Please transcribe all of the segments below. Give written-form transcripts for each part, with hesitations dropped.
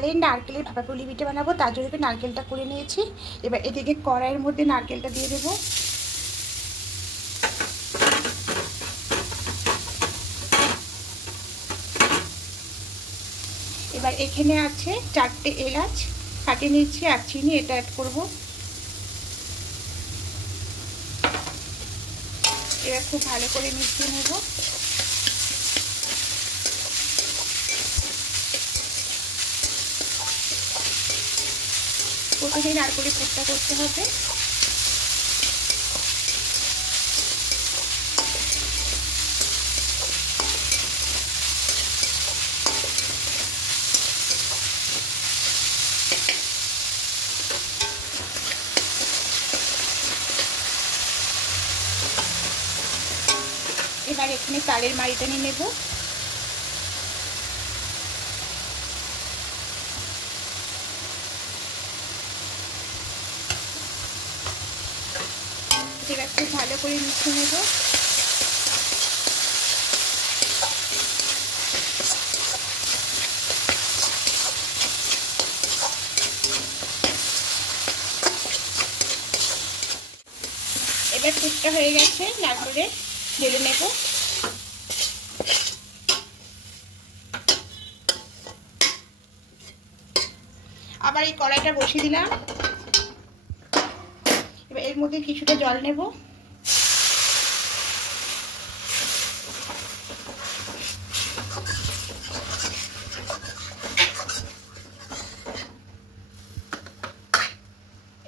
তালের নারকেলের ভাপা পুলি পিঠে বানাবো, তার জন্য নারকেলটা করে নিয়েছি। এবার এদিকে কড়াইয়ের মধ্যে নারকেলটা দিয়ে দেবো। এবার এখানে আছে 4টে এলাচ কাটিয়ে নিচ্ছি, আর চিনি এটা অ্যাড করব। এবার খুব ভালো করে মিশিয়ে নেব। প্রথমে নারকেলের পুরটা করতে হবে। এবার এখানে তালের মাড়িটা নিয়ে নেব। এবার খুব ভালো করে মিশিয়ে নেব। এবার পুরটা হয়ে গেছে, নারকেলে ঢেলে নেব। আবার এই কড়াইটা বসিয়ে দিলাম। এবার এর মধ্যে কিছুটা জল নেব।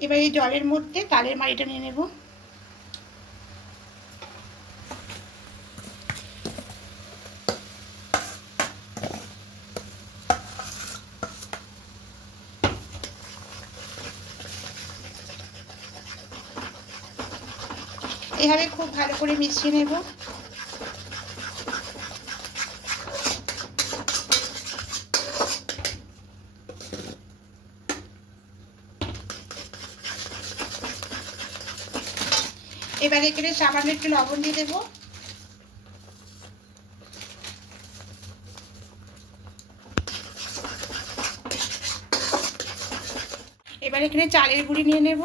এবার এই জলের মধ্যে তালের মাড়িটা নিয়ে নেব। এভাবে খুব ভালো করে মিশিয়ে নেব। এবার এখানে সামান্য একটু লবণ দিয়ে দেবো। এবার এখানে চালের গুঁড়ি নিয়ে নেব।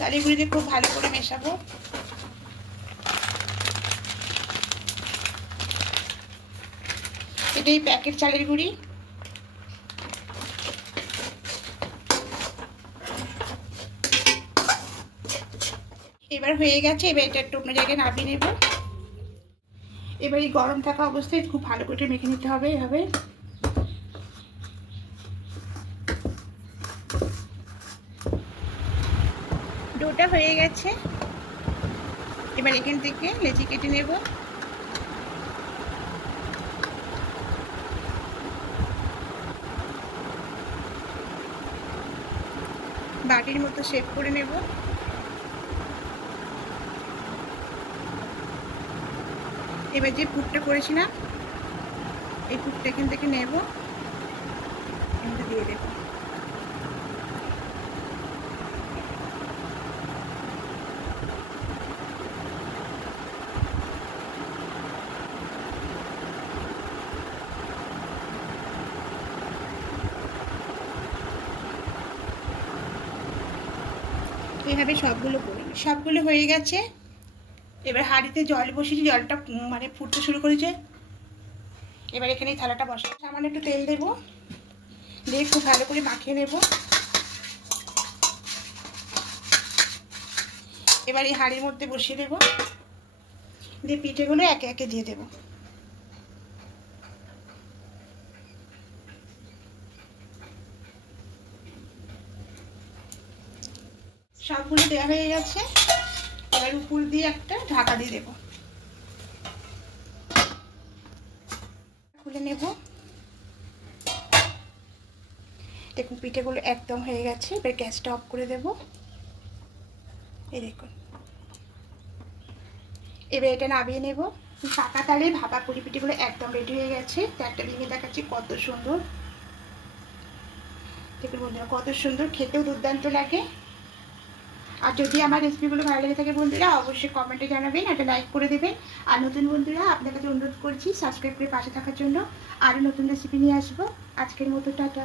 চালের গুঁড়ি দিয়ে খুব ভালো করে মেশাবো। এটাই প্যাকেট চালের গুঁড়ি। এবার হয়ে গেছে। এবার এটা একটু অন্য জায়গায় নামিয়ে নেব। এবার এই গরম থাকা অবস্থায় খুব ভালো করে মেখে নিতে হবে। এভাবে ডোটা হয়ে গেছে। এবার এখান থেকে লেচি কেটে নেব। বাটির মতো শেপ করে নেব। এবার যে পুরটা করেছিলাম এই পুরটা এখান থেকে নেব, এখানে দিয়ে দেব। এইভাবে সবগুলো হয়ে গেছে। এবার হাঁড়িতে জল বসিয়েছি, জলটা মানে ফুটতে শুরু করেছে। এবার এখানে এই থালাটা বসা, সামান্য একটু তেল দেব, দিয়ে খুব ভালো করে মাখিয়ে নেব। এবার এই হাঁড়ির মধ্যে বসিয়ে দেব, দিয়ে পিঠেগুলো একে একে দিয়ে দেব। সবগুলো দেওয়া হয়ে গেছে। এবার উপর দিয়ে একটা ঢাকা দিয়ে দেব। খুলে নেব। দেখুন পিঠেগুলো একদম হয়ে গেছে। এবার গ্যাসটা অফ করে দেব। এই দেখুন, এবার এটা নামিয়ে নেব। পাকা তালের ভাপা পুলি পিঠেগুলো একদম রেডি হয়ে গেছে। একটা ভেঙে দেখাচ্ছি কত সুন্দর। দেখুন বন্ধুরা, কত সুন্দর, খেতেও দুর্দান্ত লাগে। আর যদি আমার রেসিপিগুলো ভালো লেগে থাকে বন্ধুরা অবশ্যই কমেন্টে জানাবেন, একটা লাইক করে দেবেন। আর নতুন বন্ধুরা আপনার কাছে অনুরোধ করছি সাবস্ক্রাইব করে পাশে থাকার জন্য। আরও নতুন রেসিপি নিয়ে আসবো। আজকের মতো টাটা।